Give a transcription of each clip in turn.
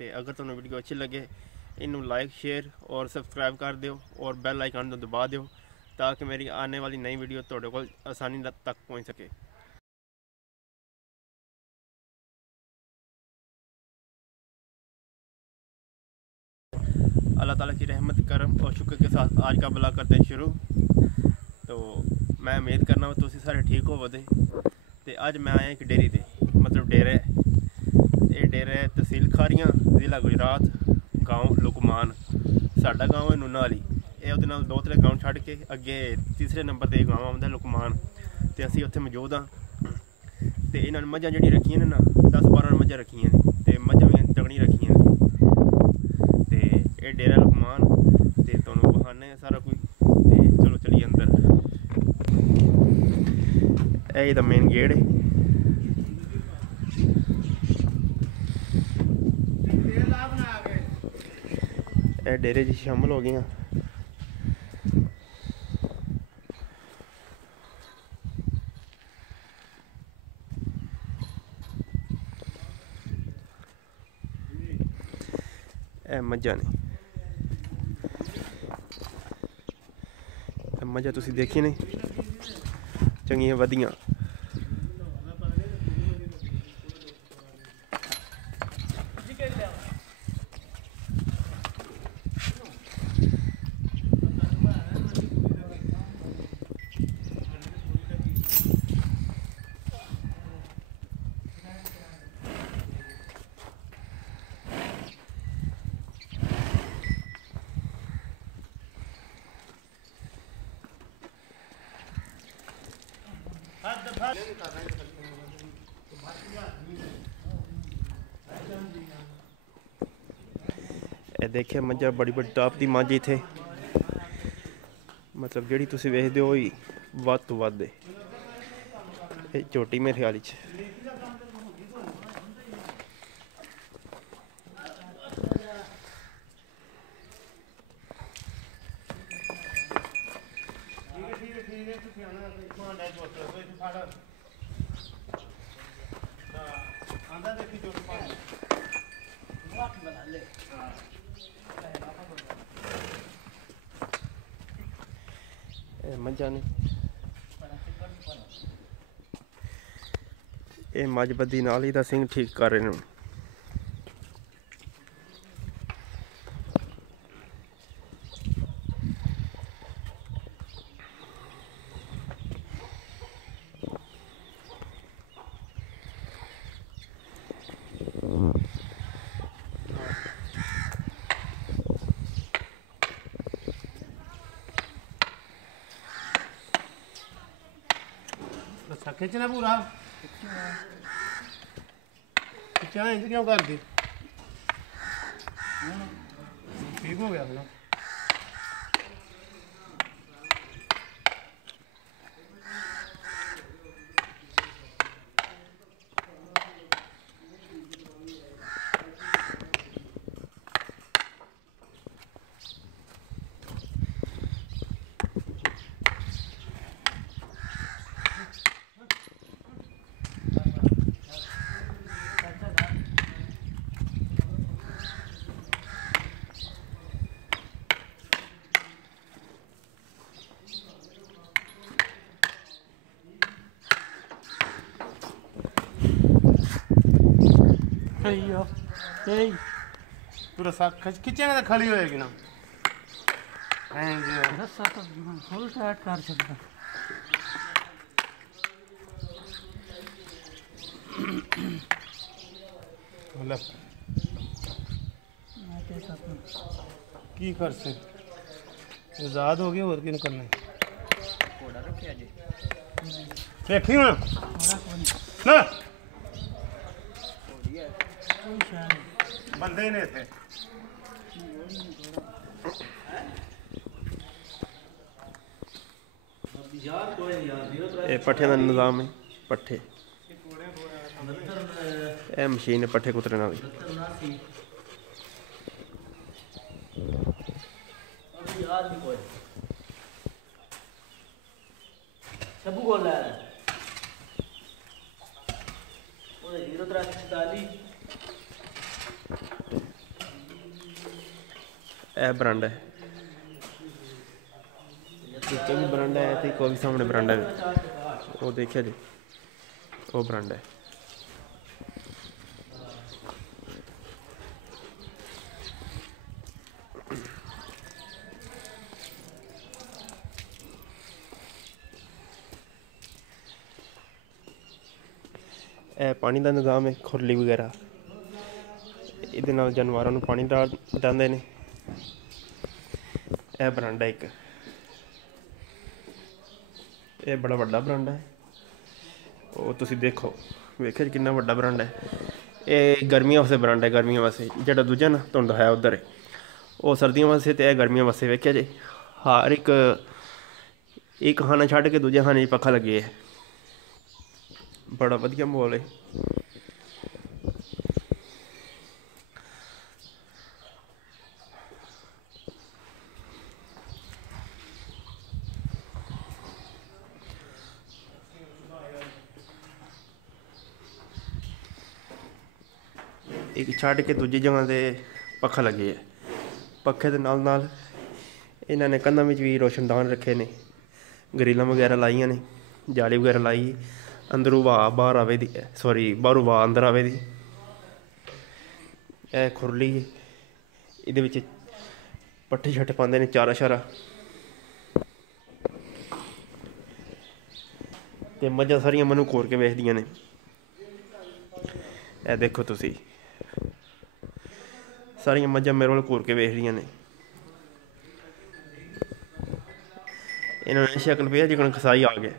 तो अगर तुहानू वीडियो अच्छी लगे इनू लाइक शेयर और सबसक्राइब कर दो और बैल आइकन दबा दो ताकि मेरी आने वाली नई वीडियो तुहाडे कोल आसानी तक पहुँच सके। अल्लाह ताला की रहमत करम और शुक्र के साथ आज का ब्लॉग करते हैं शुरू। तो मैं उम्मीद करना तुम सारे ठीक हो दे। तो अज मैं आया एक डेयरी से मतलब डेरा है, ये डेरा है तहसील खारियां जिला गुजरात, गाँव लुकमान। साडा गाँव है नूनावाली, ये उहदे नाल 2-3 गाँव छड्ड के अगे तीसरे नंबर पर गाँव आउंदा लुकमान। तो असीं उत्थे मौजूद हाँ। तो इन्होंने मझां जिहड़ियां रखियां ने ना 10-12 मझां रखियां ने, तो मझां भी तगड़ियां रखियां ने। तो ये डेरा लुकमान तो तुहानू विखाने सारा कुछ। तो चलो चलिए अंदर। यही तो मेन गेट है। ये डेरे च शामिल हो गए हैं। मझां ने मझां तुसीं देखिए ने चंगियां वधियां। देखिए मझां बड़ी बड़ी टाप की मझ इत्थे मतलब जिहड़ी तुसीं वेखदे हो ही वध तो वध है। झोटी मेरे ख्याल च मझां ने ये मझ बद्धी नाल ही दा सिंह ठीक कर रहे हैं। खिंचना पूरा खिंचना इंज क्यों कर दी? ठीक हो गया ना। पूरा खिंचेंगे तो खड़ी होएगी ना। फुल टाइट कर सकता। की कर से आजाद हो गया और कि करना देखी ना बंदे ही नहीं थे। ये पट्ठे का निज़ाम है। पट्ठे ये मशीन है पट्ठे कुतरने वाली। सबू बोल रहा है वो 0344 ਇਹ ਬਰਾਂਡਾ ਹੈ, ਇੱਕ ਵੀ ਬਰਾਂਡਾ ਹੈ ਤੇ ਕੋਈ ਸਾਹਮਣੇ ਬਰਾਂਡਾ ਹੈ, ਉਹ ਦੇਖਿਆ ਜੀ, ਉਹ ਬਰਾਂਡਾ ਹੈ। ਇਹ ਪਾਣੀ ਦਾ ਨਿਜ਼ਾਮ ਹੈ, ਖੁਰਲੀ ਵਗੈਰਾ, ਇਹਦੇ ਨਾਲ ਜਾਨਵਰਾਂ ਨੂੰ ਪਾਣੀ ਦਿੰਦੇ ਨੇ। ਇਹ ਬਰਾਂਡਾ ਇੱਕ, ਇਹ ਬੜਾ ਵੱਡਾ ਬਰਾਂਡਾ ਹੈ, ਉਹ ਤੁਸੀਂ ਦੇਖੋ, ਵੇਖਿਆ ਜੀ ਕਿੰਨਾ ਵੱਡਾ ਬਰਾਂਡਾ ਹੈ। ਇਹ ਗਰਮੀਆਂ ਵਾਸਤੇ ਬਰਾਂਡਾ ਹੈ, ਗਰਮੀਆਂ ਵਾਸਤੇ। ਜਿਹੜਾ ਦੂਜਾ ਨਾ ਧੁੰਦ ਹੈ ਉੱਧਰ, ਉਹ ਸਰਦੀਆਂ ਵਾਸਤੇ ਤੇ ਇਹ ਗਰਮੀਆਂ ਵਾਸਤੇ। ਵੇਖਿਆ ਜੀ ਹਰ ਇੱਕ ਖਾਨਾ ਛੱਡ ਕੇ ਦੂਜੇ ਖਾਨੇ 'ਚ ਪੱਖਾ ਲੱਗੇ ਹੈ, ਬੜਾ ਵਧੀਆ ਮਾਹੌਲ ਹੈ। ਇੱਕ ਛੱਡ ਕੇ ਦੂਜੀ ਜਗ੍ਹਾ 'ਤੇ ਪੱਖਾ ਲੱਗੇ ਹੈ। ਪੱਖੇ ਦੇ ਨਾਲ ਨਾਲ ਇਹਨਾਂ ਨੇ ਕੰਧਾਂ ਵਿੱਚ ਵੀ ਰੋਸ਼ਨਦਾਨ ਰੱਖੇ ਨੇ, ਗਰਿੱਲਾਂ ਵਗੈਰਾ ਲਾਈਆਂ ਨੇ, ਜਾਲੀ ਵਗੈਰਾ ਲਾਈ, ਅੰਦਰੋਂ ਹਵਾ ਬਾਹਰ ਆਵੇ ਦੀ, ਸੌਰੀ ਬਾਹਰੋਂ ਹਵਾ ਅੰਦਰ ਆਵੇ ਦੀ। ਇਹ ਖੁਰਲੀ, ਇਹਦੇ ਵਿੱਚ ਪੱਠੇ ਛੱਟੇ ਪਾਉਂਦੇ ਨੇ, ਚਾਰਾ ਸ਼ਾਰਾ, ਅਤੇ ਮੱਝਾਂ ਸਾਰੀਆਂ ਮੈਨੂੰ ਘੋਰ ਕੇ ਵੇਖਦੀਆਂ ਨੇ। ਇਹ ਦੇਖੋ ਤੁਸੀਂ, ਸਾਰੀਆਂ ਮੱਝਾਂ ਮੇਰੇ ਵੱਲ ਘੂਰ ਕੇ ਵੇਖ ਰਹੀਆਂ ਨੇ। ਇਹਨਾਂ ਨੇ ਸ਼ਕਲ ਪਿਆ ਜਿਕਣ ਕਸਾਈ ਆ ਗਏ।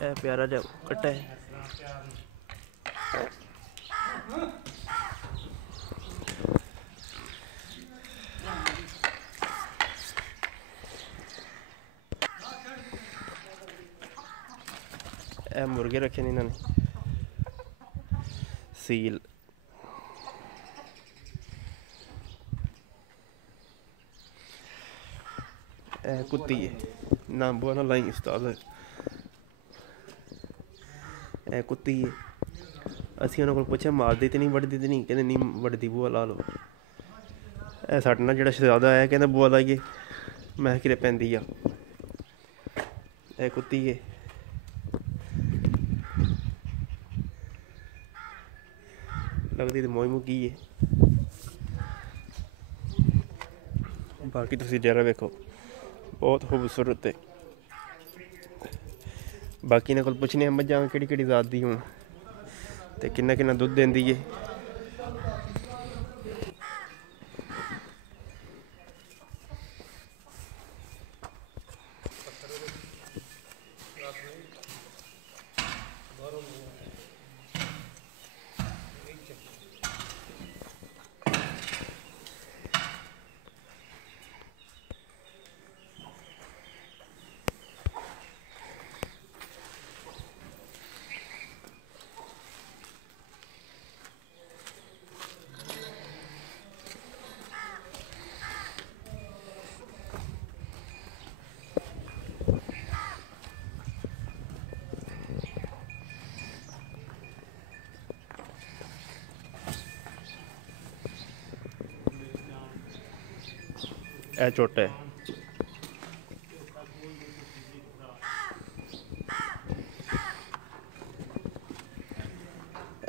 ਇਹ ਪਿਆਰਾ ਜਿਹਾ ਕੱਟਾ ਹੈ। ਇਹ ਮੁਰਗੇ ਰੱਖੇ ਨੇ ਇਹਨਾਂ ਨੇ, ਸੀਲ। ਇਹ ਕੁੱਤੀ ਹੈ, ਨਾ ਬੁਆ ਨਾ ਲਾਈ ਉਸਤਾਦ। ਇਹ ਕੁੱਤੀ ਹੈ, ਅਸੀਂ ਉਹਨਾਂ ਕੋਲ ਪੁੱਛਿਆ ਮਾਰਦੀ ਤੇ ਨਹੀਂ, ਵੱਢਦੀ ਤੇ ਨਹੀਂ, ਕਹਿੰਦੇ ਨਹੀਂ ਵੱਢਦੀ, ਬੂਆ ਲਾ ਲਓ। ਇਹ ਸਾਡੇ ਨਾਲ ਜਿਹੜਾ ਸ਼ਹਿਜ਼ਾਦਾ ਆਇਆ ਕਹਿੰਦਾ ਬੂਆ ਲਾਈਏ, ਮੈਂ ਕਿਤੇ ਪੈਂਦੀ ਆ। ਇਹ ਕੁੱਤੀ ਹੈ, ਲੱਗਦੀ ਤੇ ਮੋਈ ਮੁੱਕੀ ਹੈ। ਬਾਕੀ ਤੁਸੀਂ ਜ਼ਰਾ ਵੇਖੋ, ਬਹੁਤ ਖੂਬਸੂਰਤ ਹੈ। ਬਾਕੀ ਇਹਨਾਂ ਕੋਲ ਪੁੱਛਣੇ ਆ ਮੱਝਾਂ ਕਿਹੜੀ ਕਿਹੜੀ ਜ਼ਾਤ ਦੀ ਹੋਣ ਤੇ ਕਿੰਨਾ ਕਿੰਨਾ ਦੁੱਧ ਦਿੰਦੀ ਹੈ। ਇਹ ਝੋਟਾ ਹੈ।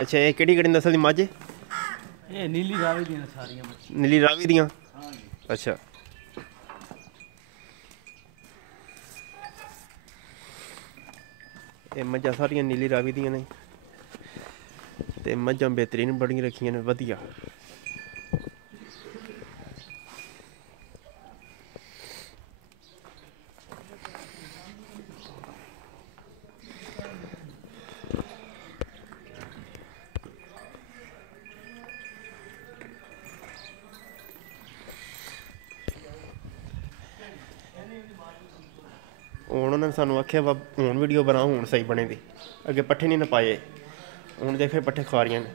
ਅੱਛਾ, ਇਹ ਕਿਹੜੀ ਕਿਹੜੀ ਨਸਲ ਦੀ ਮੱਝ ਹੈ? ਇਹ ਨੀਲੀ ਰਾਵੀ ਦੀਆਂ ਸਾਰੀਆਂ। ਨੀਲੀ ਰਾਵੀ ਦੀਆਂ? ਹਾਂ ਜੀ। ਅੱਛਾ, ਇਹ ਮੱਝਾਂ ਸਾਰੀਆਂ ਨੀਲੀ ਰਾਵੀ ਦੀਆਂ ਨੇ ਤੇ ਮੱਝਾਂ ਬਿਹਤਰੀਨ ਬੜੀਆਂ ਰੱਖੀਆਂ ਨੇ, ਵਧੀਆ। ਹੁਣ ਉਹਨਾਂ ਨੇ ਸਾਨੂੰ ਆਖਿਆ ਵਾ ਹੁਣ ਵੀਡੀਓ ਬਣਾਓ, ਹੁਣ ਸਹੀ ਬਣੇ ਦੀ। ਅੱਗੇ ਪੱਠੇ ਨਹੀਂ ਨਾ ਪਾਏ, ਹੁਣ ਦੇਖੇ ਪੱਠੇ ਖਾ ਰਹੀਆਂ ਨੇ।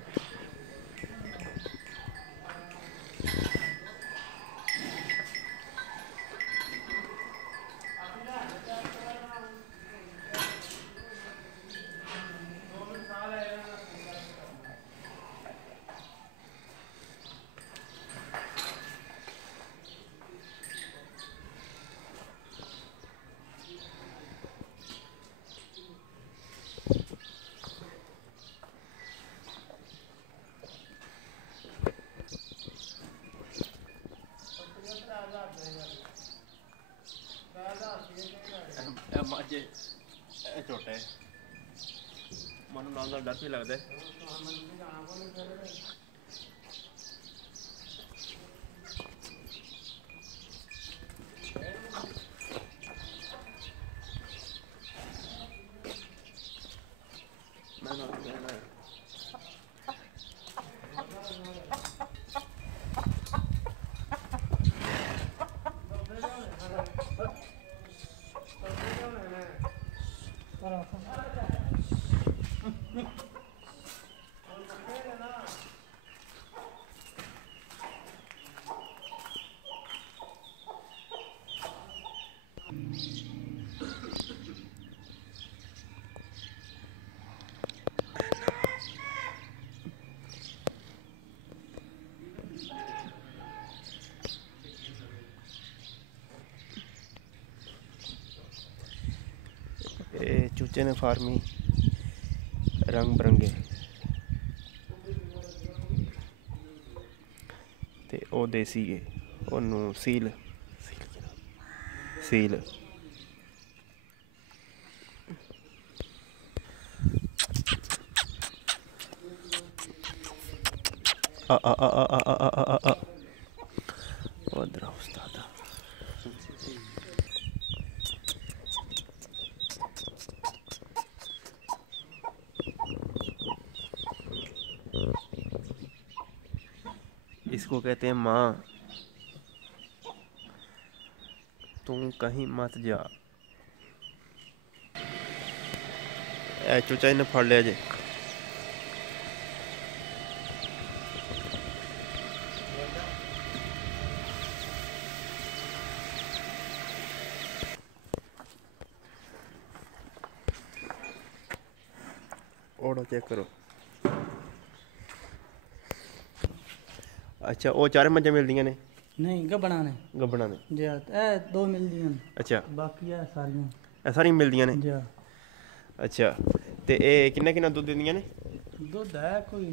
डर भी लगता है। चूचे ने फार्मी रंग बिरंगे ते ओ देसी है ओनू सील सील आ आ आ आ आ आ आ आ उधर उस्ताद इसको कहते हैं माँ, तू कहीं मत जा। ए चूचा ने फड़ लिया जे। ओड़ो चेक करो। अच्छा वो चार मज्जां मिलदियां ने? नहीं गबना ने। गब्बना ने जी ए दो मिलदियां ने। अच्छा बाकी है सारियां। ए सारियां मिलदियां ने? जी अच्छा ते ए किन्ना किन्ना दुद्ध दिंदियां ने? दुद्ध है कोई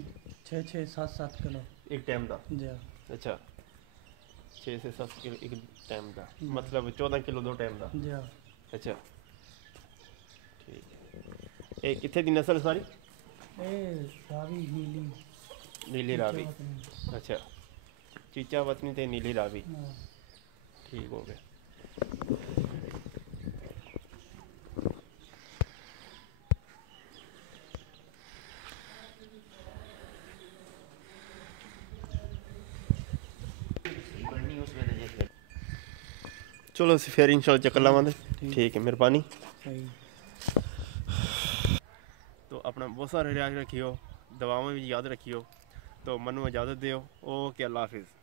6 7 किलो एक टाइम दा? जी अच्छा 6 से 7 किलो एक टाइम दा, मतलब 14 किलो दो टाइम दा? जी अच्छा ठीक। ए कित्थे दी नस्ल सारी? ए रावी नीली नीली रावी। अच्छा चीचा वतनी ते नीली रावी। हाँ। ठीक हो गया। चलो असीं फिर इंशाल्लाह चक्कर लावांगे। ठीक है मेहरबानी। सही। तो अपना बहुत सारा ख्याल रखियो, दवाओं भी याद रखियो। तो मनु इजाज़त दियो। ओके अल्लाह हाफिज़।